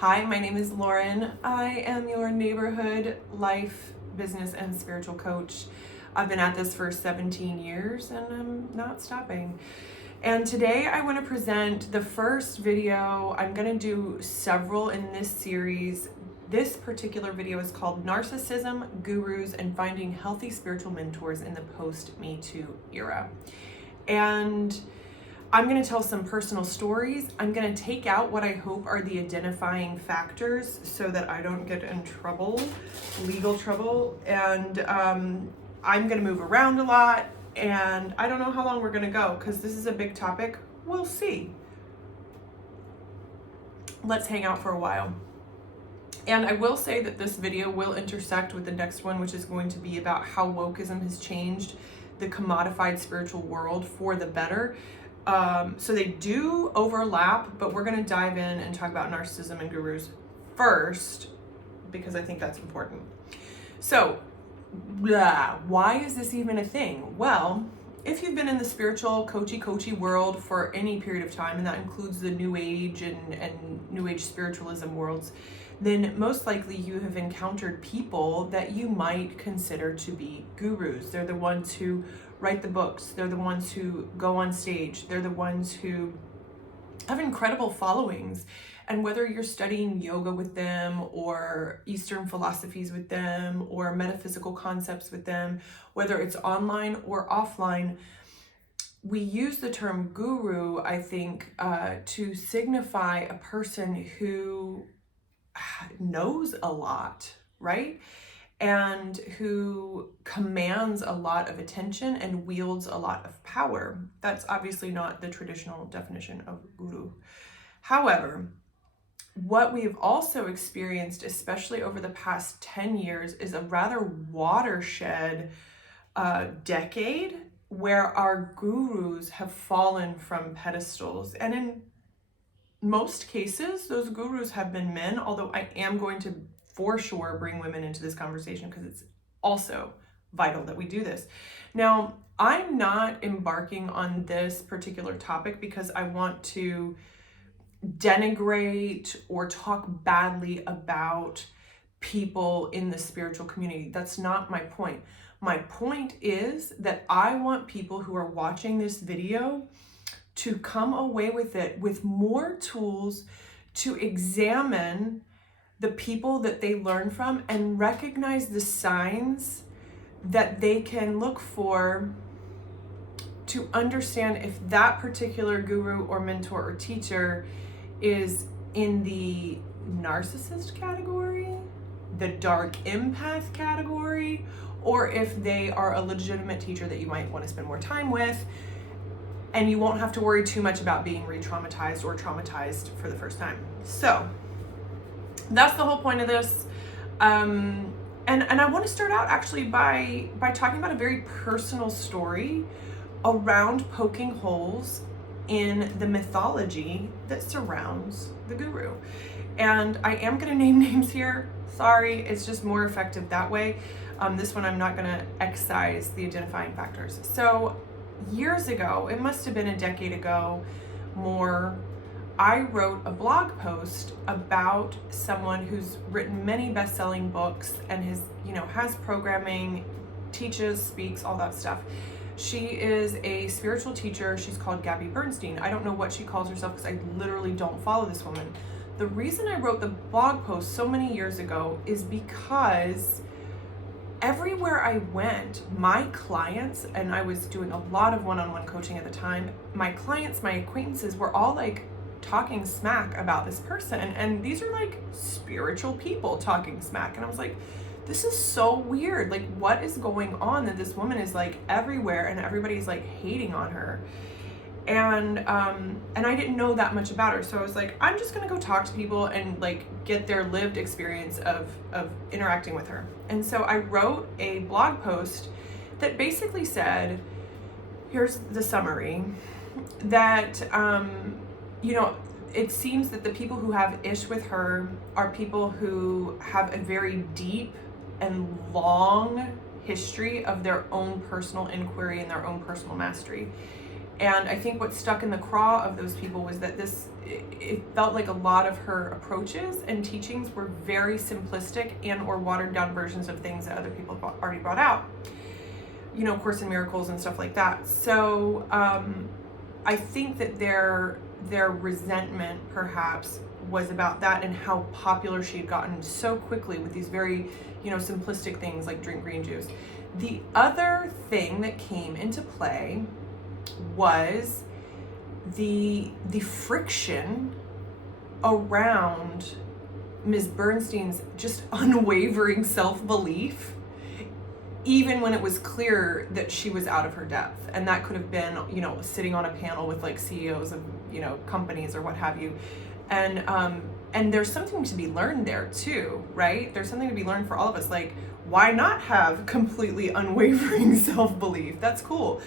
Hi, my name is Lauren. I am your neighborhood life, business, and spiritual coach. I've been at this for 17 years and I'm not stopping. And today I want to present the first video. I'm going to do several in this series. This particular video is called Narcissism, Gurus, and Finding Healthy Spiritual Mentors in the Post-Me Too Era. And I'm going to tell some personal stories. I'm going to take out what I hope are the identifying factors so that I don't get in trouble, legal trouble. And I'm going to move around a lot. And I don't know how long we're going to go because this is a big topic. We'll see. Let's hang out for a while. And I will say that this video will intersect with the next one, which is going to be about how wokeism has changed the commodified spiritual world for the better. So they do overlap, but we're going to dive in and talk about narcissism and gurus first, because I think that's important. So, why is this even a thing? Well, if you've been in the spiritual coachy world for any period of time, and that includes the New Age and New Age spiritualism worlds, then most likely you have encountered people that you might consider to be gurus. They're the ones who write the books. They're the ones who go on stage. They're the ones who have incredible followings. And whether you're studying yoga with them or Eastern philosophies with them or metaphysical concepts with them, whether it's online or offline, we use the term guru, I think, to signify a person who knows a lot, right? And who commands a lot of attention and wields a lot of power. That's obviously not the traditional definition of guru. However, what we've also experienced, especially over the past 10 years, is a rather watershed decade where our gurus have fallen from pedestals. And in most cases, those gurus have been men, although I am going to for sure bring women into this conversation because it's also vital that we do this. Now, I'm not embarking on this particular topic because I want to denigrate or talk badly about people in the spiritual community. That's not my point. My point is that I want people who are watching this video to come away with it with more tools to examine the people that they learn from and recognize the signs that they can look for to understand if that particular guru or mentor or teacher is in the narcissist category, the dark empath category, or if they are a legitimate teacher that you might want to spend more time with, and you won't have to worry too much about being re-traumatized or traumatized for the first time. So that's the whole point of this. And I want to start out actually by talking about a very personal story around poking holes in the mythology that surrounds the guru. And I am going to name names here. Sorry, it's just more effective that way. This one I'm not going to excise the identifying factors. So years ago, it must have been a decade ago, more, I wrote a blog post about someone who's written many best-selling books and has programming, teaches, speaks, all that stuff. She is a spiritual teacher. She's called Gabby Bernstein. I don't know what she calls herself because I literally don't follow this woman. The reason I wrote the blog post so many years ago is because everywhere I went, my clients, and I was doing a lot of one-on-one coaching at the time, my clients, my acquaintances were all like talking smack about this person. And these are like spiritual people talking smack. And I was like, this is so weird. Like, what is going on that this woman is like everywhere and everybody's like hating on her? And I didn't know that much about her. So I was like, I'm just gonna go talk to people and like get their lived experience of interacting with her. And so I wrote a blog post that basically said, here's the summary, that it seems that the people who have ish with her are people who have a very deep and long history of their own personal inquiry and their own personal mastery. And I think what stuck in the craw of those people was that it felt like a lot of her approaches and teachings were very simplistic and or watered down versions of things that other people have already brought out. You know, Course in Miracles and stuff like that. So I think that their resentment perhaps was about that and how popular she had gotten so quickly with these very, you know, simplistic things like drink green juice. The other thing that came into play was the friction around Ms. Bernstein's just unwavering self-belief, even when it was clear that she was out of her depth. And that could have been, you know, sitting on a panel with like CEOs of, you know, companies or what have you. And there's something to be learned there too, right? There's something to be learned for all of us. Like, why not have completely unwavering self-belief? That's cool.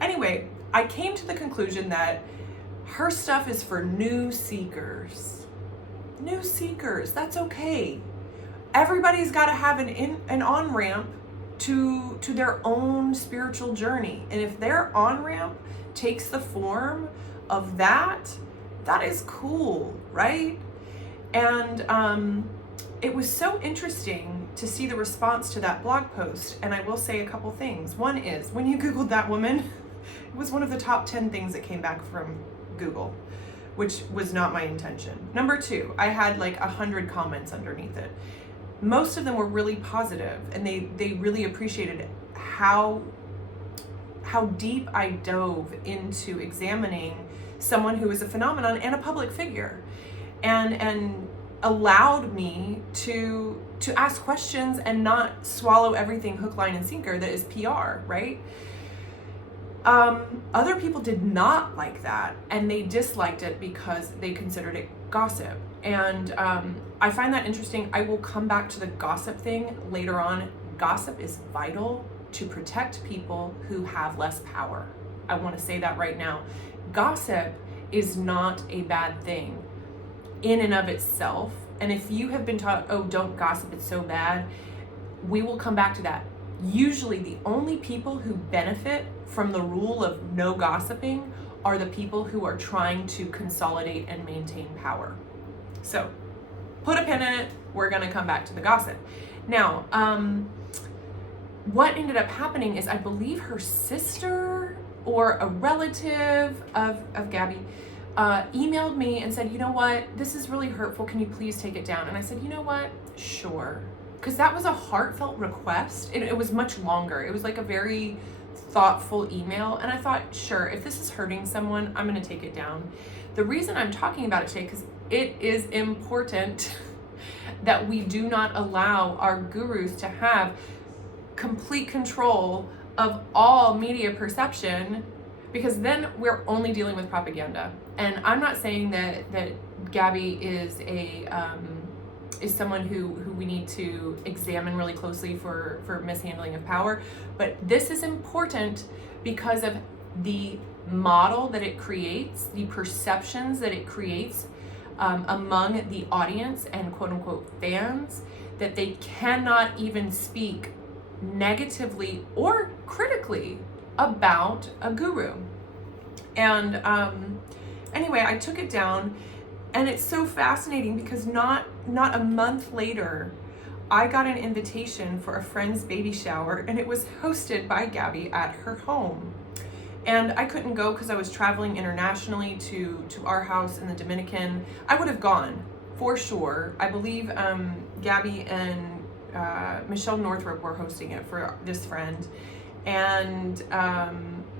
Anyway, I came to the conclusion that her stuff is for new seekers. New seekers, that's okay. Everybody's got to have an on-ramp to their own spiritual journey. And if their on-ramp takes the form of that is cool, right? And it was so interesting to see the response to that blog post. And I will say a couple things. One is, when you Googled that woman, it was one of the top 10 things that came back from Google, which was not my intention. Number two, I had like 100 comments underneath it. Most of them were really positive, and they really appreciated how deep I dove into examining someone who is a phenomenon and a public figure, and allowed me to ask questions and not swallow everything hook, line, and sinker that is PR, right? Other people did not like that, and they disliked it because they considered it gossip. And I find that interesting. I will come back to the gossip thing later on. Gossip is vital to protect people who have less power. I want to say that right now. Gossip is not a bad thing in and of itself. And if you have been taught, oh, don't gossip, it's so bad, we will come back to that. Usually the only people who benefit from the rule of no gossiping are the people who are trying to consolidate and maintain power. So put a pin in it. We're going to come back to the gossip. Now, what ended up happening is I believe her sister or a relative of Gabby emailed me and said, you know what, this is really hurtful. Can you please take it down? And I said, you know what? Sure. Because that was a heartfelt request. It was much longer. It was like a very thoughtful email. And I thought, sure, if this is hurting someone, I'm going to take it down. The reason I'm talking about it today, because it is important that we do not allow our gurus to have complete control of all media perception, because then we're only dealing with propaganda. And I'm not saying that Gabby is someone who we need to examine really closely for mishandling of power, but this is important because of the model that it creates, the perceptions that it creates among the audience and quote unquote fans, that they cannot even speak negatively or critically about a guru. And anyway, I took it down, and it's so fascinating because not a month later, I got an invitation for a friend's baby shower, and it was hosted by Gabby at her home. And I couldn't go because I was traveling internationally to our house in the Dominican. I would have gone for sure. I believe Gabby and Michelle Northrup were hosting it for this friend. And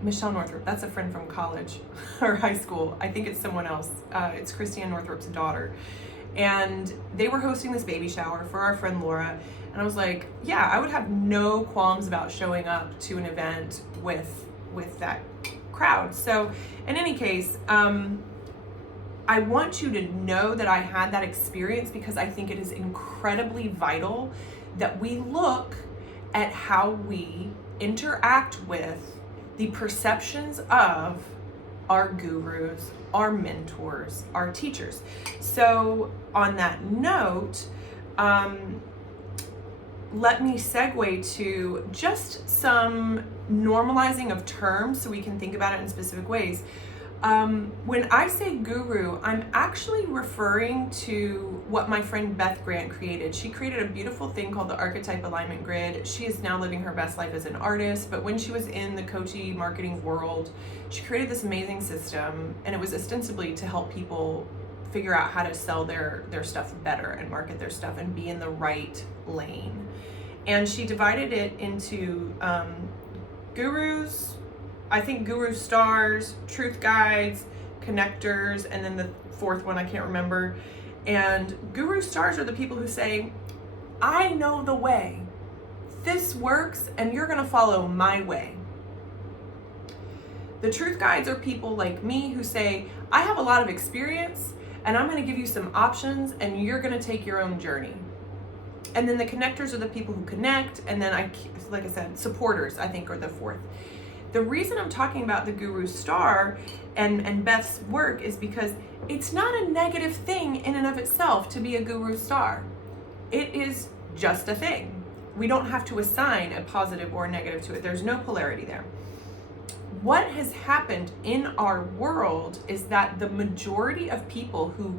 Michelle Northrup, that's a friend from college or high school. I think it's someone else. It's Christiane Northrup's daughter. And they were hosting this baby shower for our friend Laura. And I was like, yeah, I would have no qualms about showing up to an event with that crowd. So in any case, I want you to know that I had that experience because I think it is incredibly vital that we look at how we interact with the perceptions of our gurus, our mentors, our teachers. So on that note, let me segue to just some normalizing of terms so we can think about it in specific ways. When I say guru, I'm actually referring to what my friend Beth Grant created. She created a beautiful thing called the Archetype Alignment Grid. She is now living her best life as an artist, but when she was in the coaching marketing world, she created this amazing system, and it was ostensibly to help people figure out how to sell their stuff better and market their stuff and be in the right lane. And she divided it into gurus, I think guru stars, truth guides, connectors, and then the fourth one I can't remember. And guru stars are the people who say, I know the way. This works and you're gonna follow my way. The truth guides are people like me who say, I have a lot of experience and I'm gonna give you some options and you're gonna take your own journey. And then the connectors are the people who connect, and then like I said, supporters, I think, are the fourth. The reason I'm talking about the guru star and Beth's work is because it's not a negative thing in and of itself to be a guru star. It is just a thing. We don't have to assign a positive or a negative to it. There's no polarity there. What has happened in our world is that the majority of people who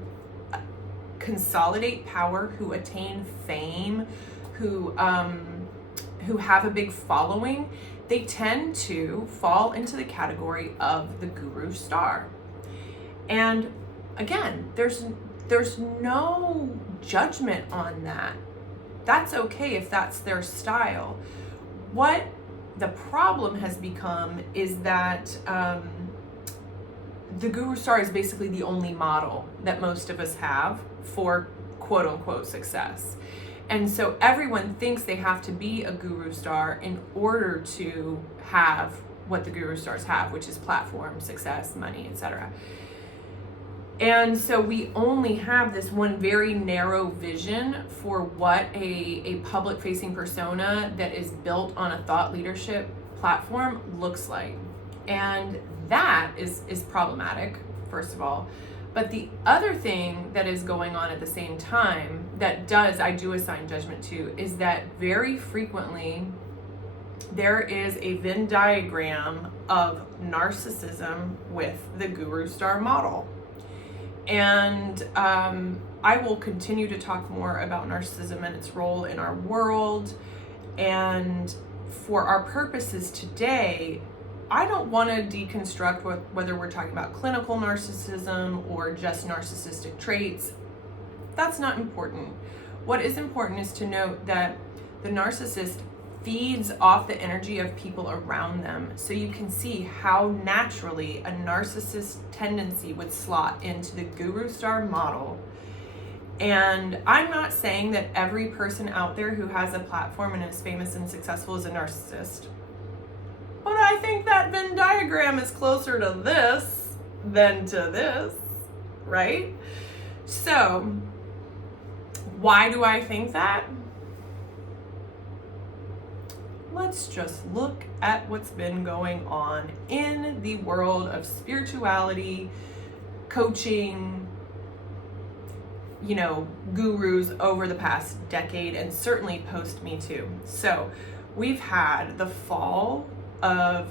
consolidate power, who attain fame, who have a big following, they tend to fall into the category of the guru star. And again, there's no judgment on that. That's okay if that's their style. What the problem has become is that the guru star is basically the only model that most of us have for quote unquote success. And so everyone thinks they have to be a guru star in order to have what the guru stars have, which is platform, success, money, etc. And so we only have this one very narrow vision for what a public facing persona that is built on a thought leadership platform looks like. And that is problematic, first of all. But the other thing that is going on at the same time that I do assign judgment to, is that very frequently there is a Venn diagram of narcissism with the guru star model. And I will continue to talk more about narcissism and its role in our world. And for our purposes today, I don't want to deconstruct whether we're talking about clinical narcissism or just narcissistic traits. That's not important. What is important is to note that the narcissist feeds off the energy of people around them. So you can see how naturally a narcissist tendency would slot into the guru star model. And I'm not saying that every person out there who has a platform and is famous and successful is a narcissist. But I think that Venn diagram is closer to this than to this, right? So, why do I think that? Let's just look at what's been going on in the world of spirituality, coaching, gurus over the past decade, and certainly post Me Too. So, we've had the fall of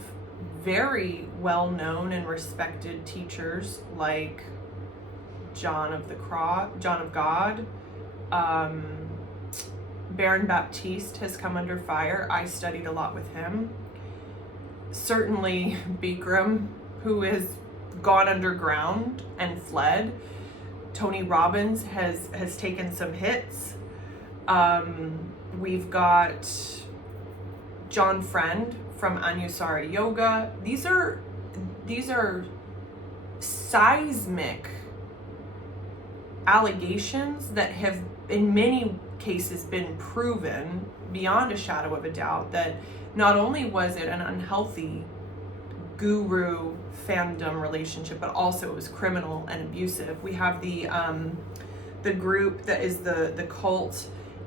very well-known and respected teachers like John of God. Baron Baptiste has come under fire. I studied a lot with him. Certainly Bikram, who has gone underground and fled. Tony Robbins has taken some hits. We've got John Friend from Anusara Yoga. These are seismic allegations that have in many cases been proven beyond a shadow of a doubt that not only was it an unhealthy guru fandom relationship, but also it was criminal and abusive. We have the group that is the cult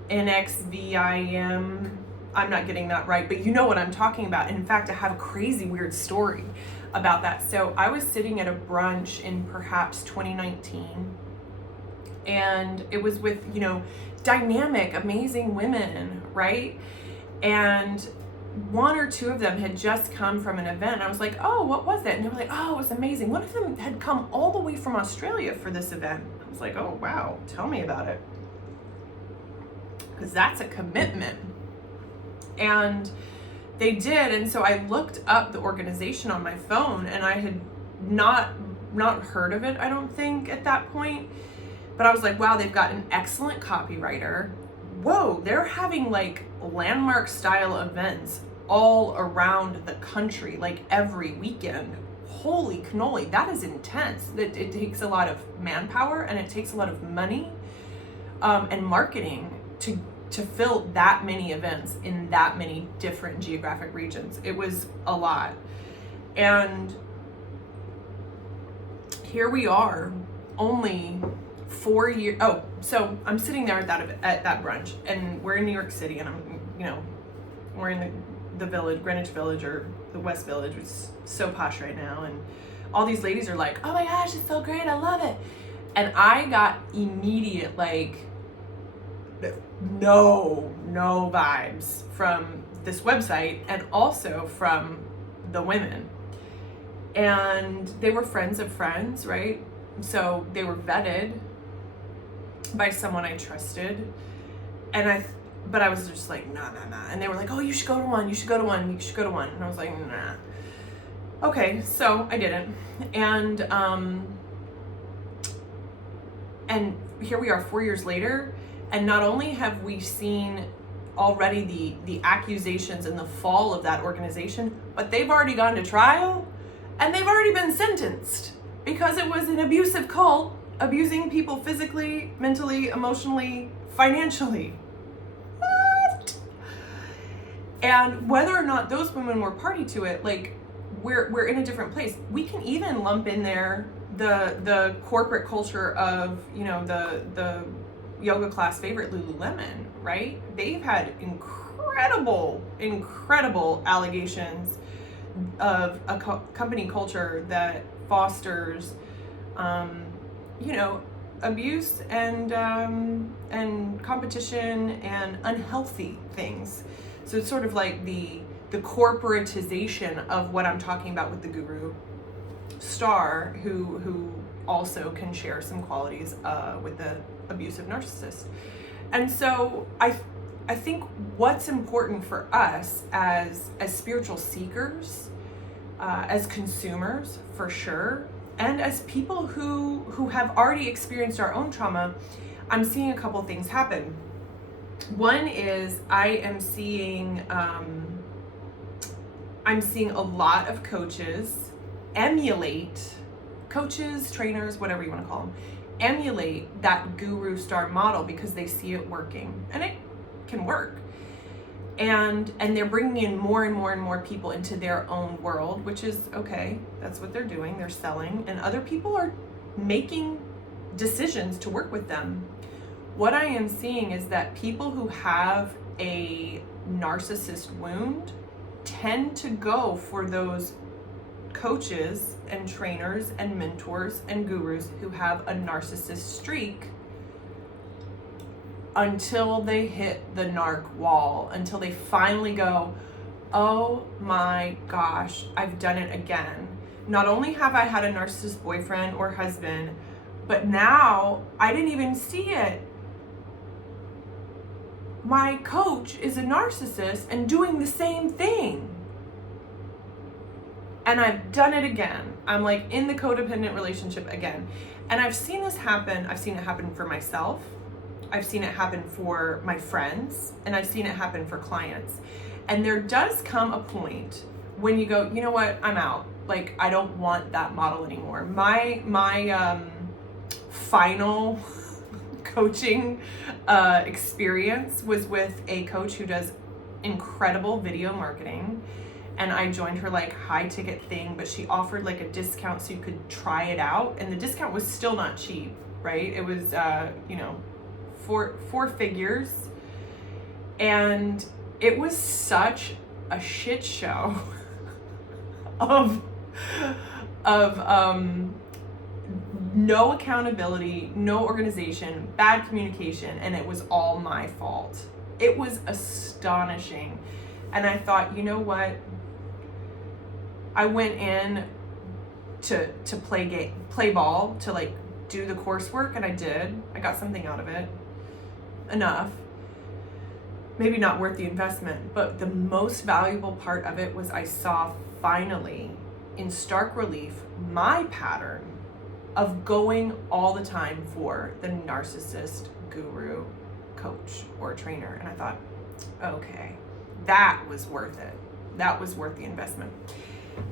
NXVIM. I'm not getting that right, but you know what I'm talking about. And in fact, I have a crazy weird story about that. So I was sitting at a brunch in perhaps 2019, And it was with, dynamic, amazing women, right? And one or two of them had just come from an event. I was like, oh, what was it? And they were like, oh, it was amazing. One of them had come all the way from Australia for this event. I was like, oh, wow, tell me about it. Because that's a commitment. And they did. And so I looked up the organization on my phone, and I had not heard of it, I don't think, at that point. But I was like, wow, they've got an excellent copywriter. Whoa, they're having like landmark style events all around the country, like every weekend. Holy cannoli, that is intense. It takes a lot of manpower, and it takes a lot of money and marketing to fill that many events in that many different geographic regions. It was a lot. And here we are, only 4 years. Oh, so I'm sitting there at that brunch, and we're in New York City, and we're in the Village, Greenwich Village, or the West Village, which is so posh right now. And all these ladies are like, oh my gosh, it's so great, I love it. And I got immediate, like, no vibes from this website, and also from the women. And they were friends of friends, right? So they were vetted by someone I trusted. But I was just like, nah. And they were like, oh, you should go to one. And I was like, nah. Okay, so I didn't. And here we are 4 years later. And not only have we seen already the accusations and the fall of that organization, but they've already gone to trial, and they've already been sentenced because it was an abusive cult, abusing people physically, mentally, emotionally, financially. What? And whether or not those women were party to it, like, we're in a different place. We can even lump in there the corporate culture of, the yoga class favorite, Lululemon, right? They've had incredible allegations of a company culture that fosters, abuse and competition and unhealthy things. So it's sort of like the corporatization of what I'm talking about with the guru star, who also can share some qualities with the abusive narcissist. And so I think what's important for us as spiritual seekers, as consumers for sure, and as people who have already experienced our own trauma, I'm seeing a couple things happen. One is I'm seeing a lot of coaches trainers, whatever you want to call them, emulate that guru star model because they see it working, and it can work. And they're bringing in more and more people into their own world, which is okay. That's what they're doing. They're selling, and other people are making decisions to work with them. What I am seeing is that people who have a narcissist wound tend to go for those coaches and trainers and mentors and gurus who have a narcissist streak until they hit the narc wall, until they finally go, oh my gosh, I've done it again. Not only have I had a narcissist boyfriend or husband, but now I didn't even see it. My coach is a narcissist and doing the same thing. And I've done it again. I'm like in the codependent relationship again. And I've seen this happen. I've seen it happen for myself. I've seen it happen for my friends, and I've seen it happen for clients. And there does come a point when you go, you know what, I'm out. Like, I don't want that model anymore. My final coaching experience was with a coach who does incredible video marketing. And I joined her like high ticket thing, but she offered like a discount so you could try it out. And the discount was still not cheap, right? It was, four figures. And it was such a shit show no accountability, no organization, bad communication, and it was all my fault. It was astonishing. And I thought, you know what? I went in to play ball, to like do the coursework, and I did. I got something out of it. Enough. Maybe not worth the investment, but the most valuable part of it was I saw finally, in stark relief, my pattern of going all the time for the narcissist guru, coach, or trainer. And I thought, okay, that was worth it. That was worth the investment.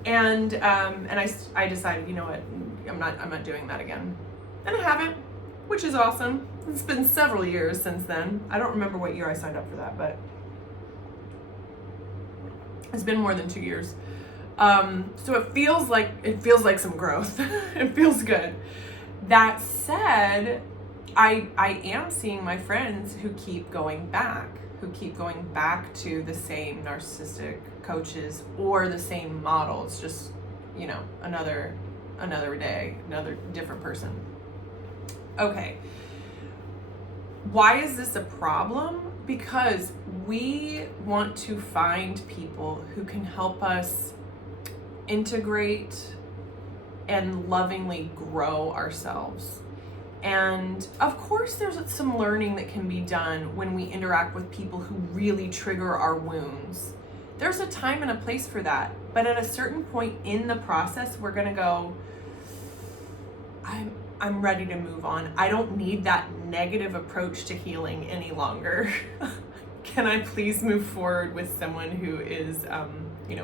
And I decided, you know what, I'm not doing that again. And I haven't, which is awesome. It's been several years since then. I don't remember what year I signed up for that, but it's been more than 2 years. So it feels like some growth. It feels good. That said, I am seeing my friends who keep going back to the same narcissistic coaches or the same models, just, you know, another day, another different person. Okay. Why is this a problem? Because we want to find people who can help us integrate and lovingly grow ourselves. And of course, there's some learning that can be done when we interact with people who really trigger our wounds. There's a time and a place for that. But at a certain point in the process, we're gonna go, I'm ready to move on. I don't need that negative approach to healing any longer. Can I please move forward with someone who is,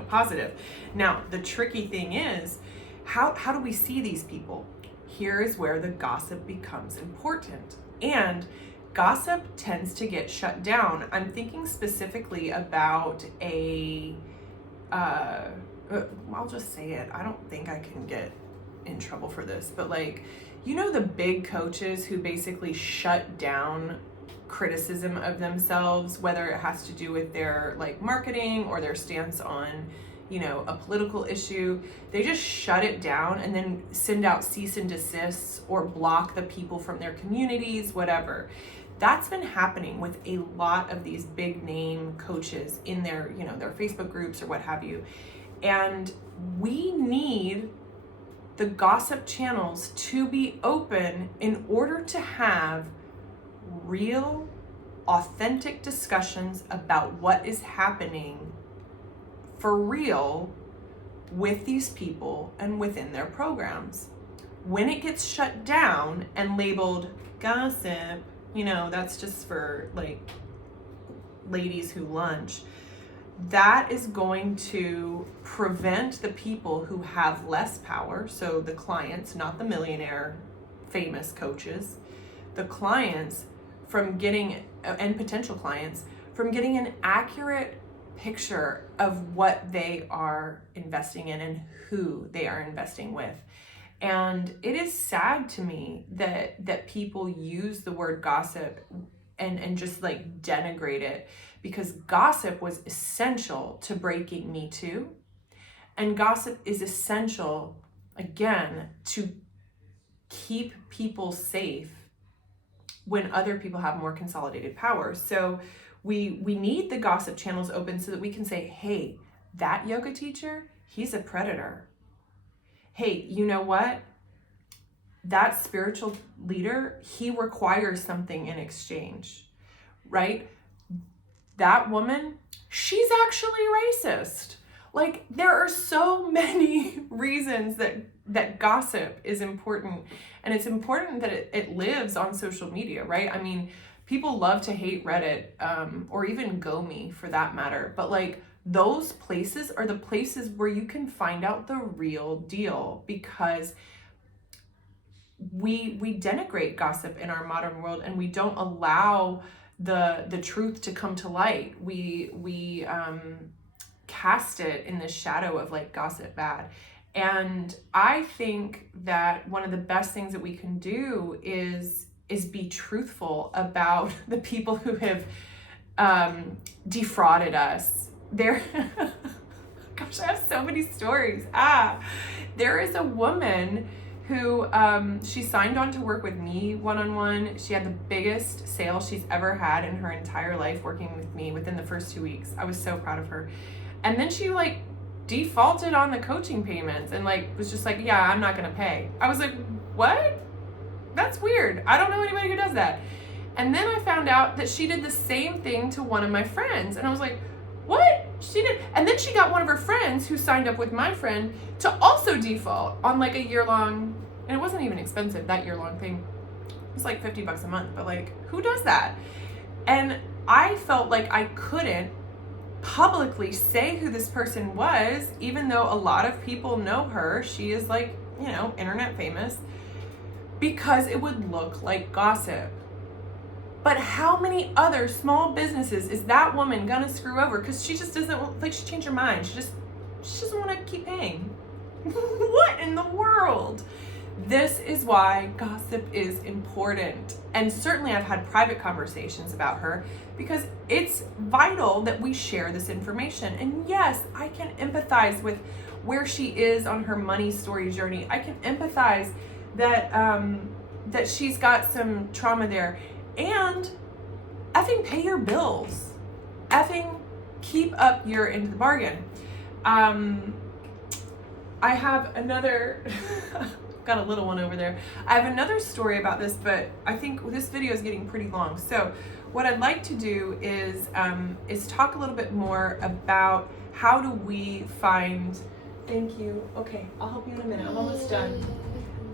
positive? Now, the tricky thing is, how do we see these people? Here is where the gossip becomes important. And gossip tends to get shut down. I'm thinking specifically about I'll just say it. I don't think I can get in trouble for this, but like, you know, the big coaches who basically shut down criticism of themselves, whether it has to do with their like marketing or their stance on, you know, a political issue, they just shut it down and then send out cease and desists or block the people from their communities, whatever. That's been happening with a lot of these big name coaches in their, you know, their Facebook groups or what have you. And we need the gossip channels to be open in order to have real, authentic discussions about what is happening for real with these people and within their programs. When it gets shut down and labeled gossip, you know, that's just for like ladies who lunch, that is going to prevent the people who have less power, so the clients, not the millionaire famous coaches, the clients from getting, and potential clients, from getting an accurate picture of what they are investing in and who they are investing with. And it is sad to me that people use the word gossip and just like denigrate it, because gossip was essential to breaking Me Too. And gossip is essential, again, to keep people safe when other people have more consolidated power. So we need the gossip channels open so that we can say, hey, that yoga teacher, he's a predator. Hey, you know what? That spiritual leader, he requires something in exchange, right? That woman, she's actually racist. Like, there are so many reasons that gossip is important. And it's important that it lives on social media, right? I mean, people love to hate Reddit, or even GoMe for that matter. But like, those places are the places where you can find out the real deal, because we denigrate gossip in our modern world, and we don't allow the truth to come to light. We cast it in the shadow of like gossip bad. And I think that one of the best things that we can do is be truthful about the people who have defrauded us. Gosh, I have so many stories. There is a woman who she signed on to work with me one-on-one. She had the biggest sale she's ever had in her entire life working with me within the first 2 weeks. I was so proud of her. And then she like defaulted on the coaching payments and like was just like, yeah, I'm not gonna pay. I was like, what? That's weird. I don't know anybody who does that. And then I found out that she did the same thing to one of my friends. And I was like, what? She did. And then she got one of her friends who signed up with my friend to also default on like a year-long, and it wasn't even expensive, that year-long thing. It was like $50 a month, but like, who does that? And I felt like I couldn't publicly say who this person was, even though a lot of people know her. She is like, you know, internet famous, because it would look like gossip. But how many other small businesses is that woman gonna screw over? Because she just doesn't, like, she changed her mind. She doesn't want to keep paying. What in the world? This is why gossip is important. And certainly I've had private conversations about her because it's vital that we share this information. And yes, I can empathize with where she is on her money story journey. I can empathize that that she's got some trauma there. And effing pay your bills. Effing keep up your end of the bargain. I have another, got a little one over there. I have another story about this, but I think this video is getting pretty long. So what I'd like to do is talk a little bit more about how do we find, thank you. Okay, I'll help you in a minute. I'm almost done.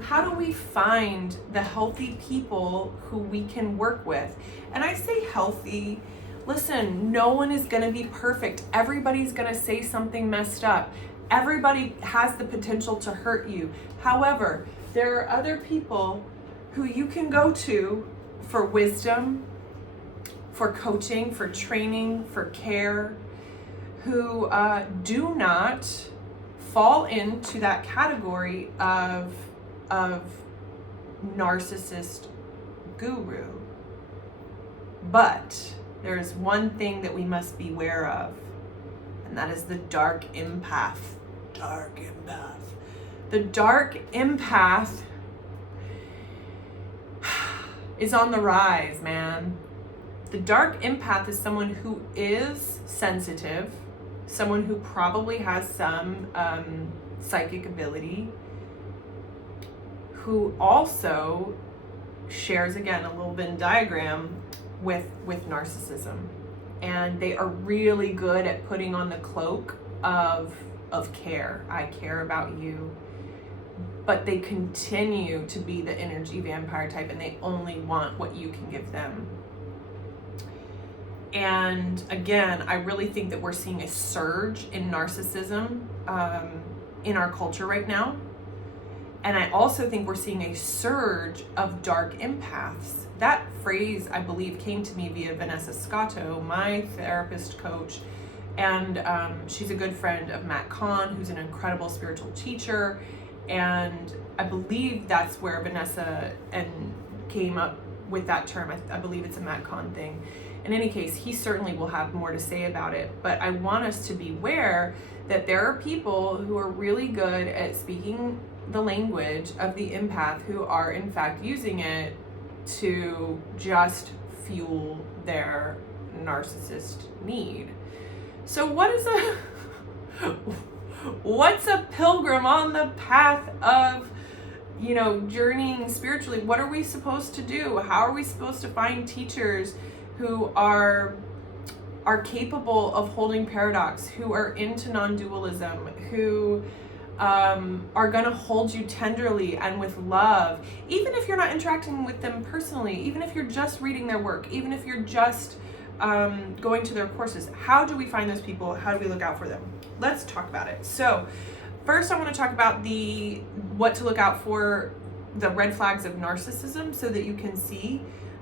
How do we find the healthy people who we can work with? And I say healthy, listen, no one is gonna be perfect. Everybody's gonna say something messed up. Everybody has the potential to hurt you. However, there are other people who you can go to for wisdom, for coaching, for training, for care, who do not fall into that category of narcissist guru. But there's one thing that we must beware of, and that is the dark empath. Dark empath. The dark empath is on the rise, man. The dark empath is someone who is sensitive, someone who probably has some psychic ability, who also shares, again, a little Venn diagram with narcissism. And they are really good at putting on the cloak of care. I care about you. But they continue to be the energy vampire type, and they only want what you can give them. And again, I really think that we're seeing a surge in narcissism in our culture right now. And I also think we're seeing a surge of dark empaths. That phrase, I believe, came to me via Vanessa Scotto, my therapist coach. And she's a good friend of Matt Kahn, who's an incredible spiritual teacher. And I believe that's where Vanessa came up with that term. I believe it's a Matt Kahn thing. In any case, he certainly will have more to say about it. But I want us to beware that there are people who are really good at speaking the language of the empath, who are in fact using it to just fuel their narcissist need. So what's a pilgrim on the path of, journeying spiritually? What are we supposed to do? How are we supposed to find teachers who are capable of holding paradox, who are into non-dualism, who are going to hold you tenderly and with love, even if you're not interacting with them personally, even if you're just reading their work, even if you're just going to their courses? How do we find those people? How do we look out for them? Let's talk about it. So first I want to talk about what to look out for, the red flags of narcissism, so that you can see.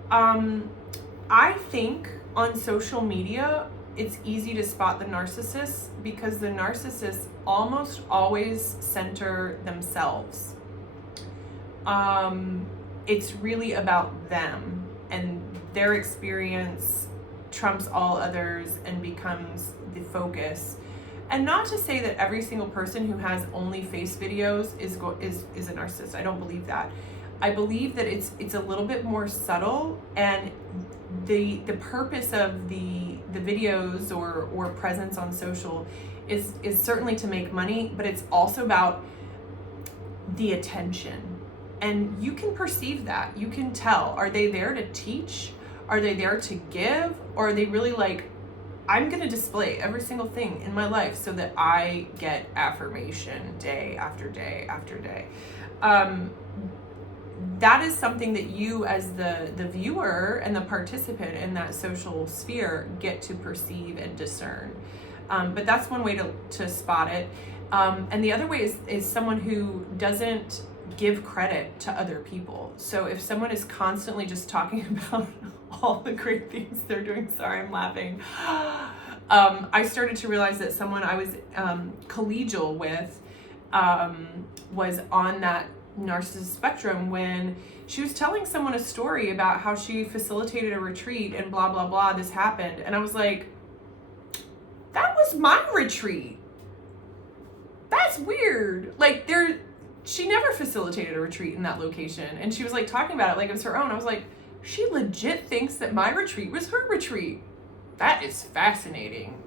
I think on social media, it's easy to spot the narcissists because the narcissists almost always center themselves. It's really about them, and their experience trumps all others and becomes the focus. And not to say that every single person who has only face videos is a narcissist. I don't believe that. I believe that it's a little bit more subtle, and the purpose of the videos or presence on social is certainly to make money, but it's also about the attention. And you can perceive that. You can tell. Are they there to teach? Are they there to give? Or are they really like, I'm going to display every single thing in my life so that I get affirmation day after day after day? That is something that you as the viewer and the participant in that social sphere get to perceive and discern. But that's one way to spot it. And the other way is someone who doesn't give credit to other people. So if someone is constantly just talking about all the great things they're doing, sorry, I'm laughing. I started to realize that someone I was collegial with was on that narcissist spectrum when she was telling someone a story about how she facilitated a retreat and blah, blah, blah, this happened. And I was like, that was my retreat. That's weird. Like she never facilitated a retreat in that location. And she was like talking about it like it was her own. I was like, she legit thinks that my retreat was her retreat. That is fascinating.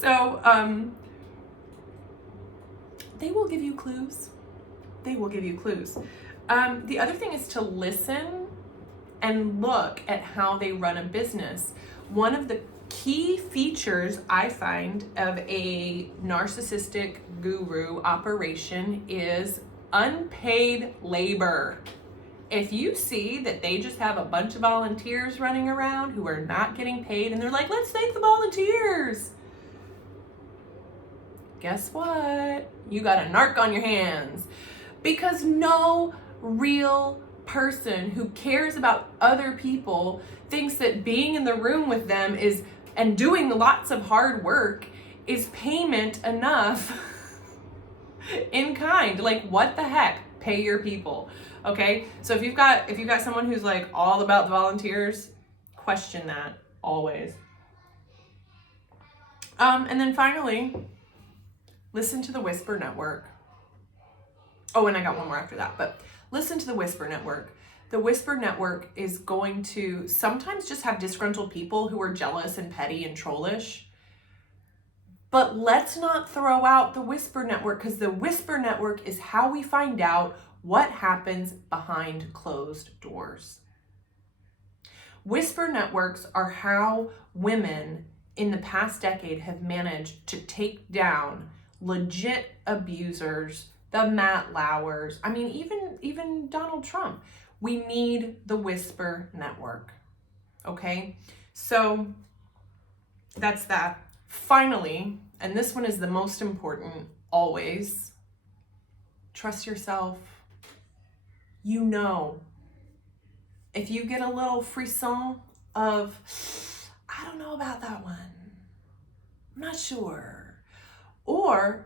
So, they will give you clues. They will give you clues. The other thing is to listen and look at how they run a business. One of the key features I find of a narcissistic guru operation is unpaid labor. If you see that they just have a bunch of volunteers running around who are not getting paid and they're like, let's thank the volunteers. Guess what? You got a narc on your hands, because no real person who cares about other people thinks that being in the room with them and doing lots of hard work is payment enough in kind. Like, what the heck? Pay your people. Okay? So if you've got someone who's like all about the volunteers, question that always. And then finally, listen to the Whisper Network. Oh, and I got one more after that, but listen to the Whisper Network. The Whisper Network is going to sometimes just have disgruntled people who are jealous and petty and trollish. But let's not throw out the Whisper Network, because the Whisper Network is how we find out what happens behind closed doors. Whisper networks are how women in the past decade have managed to take down legit abusers, the Matt Lauers, I mean, even Donald Trump. We need the Whisper Network. Okay? So that's that. Finally, and this one is the most important always, trust yourself. You know, if you get a little frisson of, I don't know about that one, I'm not sure. Or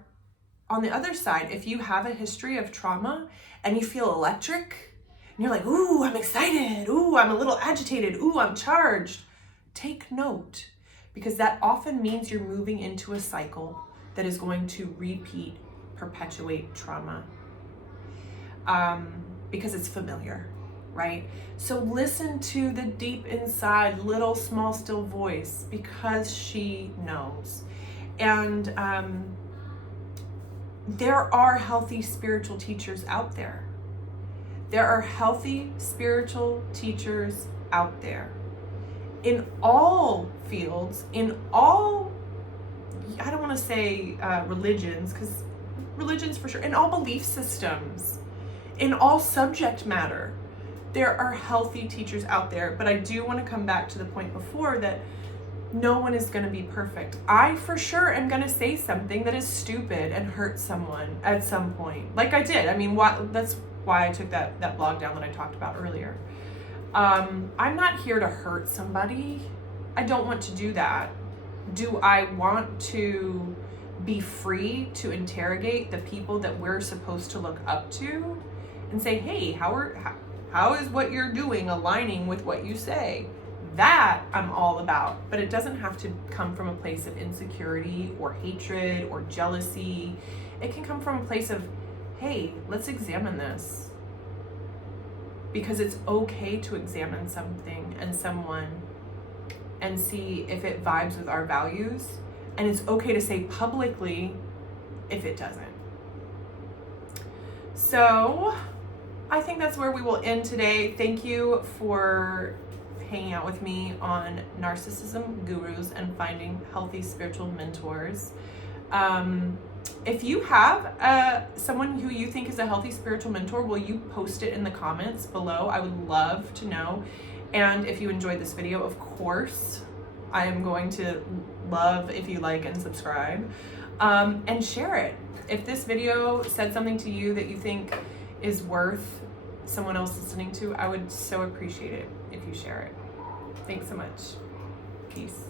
on the other side, if you have a history of trauma and you feel electric, and you're like, ooh, I'm excited. Ooh, I'm a little agitated. Ooh, I'm charged. Take note, because that often means you're moving into a cycle that is going to repeat, perpetuate trauma. Because it's familiar, right? So listen to the deep inside, little, small, still voice, because she knows. And there are healthy spiritual teachers out there. There are healthy spiritual teachers out there in all fields, in all, I don't want to say religions, because religions for sure, in all belief systems, in all subject matter. There are healthy teachers out there, but I do want to come back to the point before that no one is going to be perfect. I for sure am going to say something that is stupid and hurt someone at some point. Like I did. I mean, that's why I took that blog down that I talked about earlier. I'm not here to hurt somebody. I don't want to do that. Do I want to be free to interrogate the people that we're supposed to look up to and say, hey, how is what you're doing aligning with what you say? That I'm all about, but it doesn't have to come from a place of insecurity or hatred or jealousy. It can come from a place of, hey, let's examine this. Because it's okay to examine something and someone and see if it vibes with our values. And it's okay to say publicly if it doesn't. So I think that's where we will end today. Thank you for hanging out with me on narcissism gurus and finding healthy spiritual mentors. If you have someone who you think is a healthy spiritual mentor, will you post it in the comments below? I would love to know. And if you enjoyed this video, of course, I am going to love if you like and subscribe, and share it. If this video said something to you that you think is worth someone else listening to, I would so appreciate it if you share it. Thanks so much. Peace.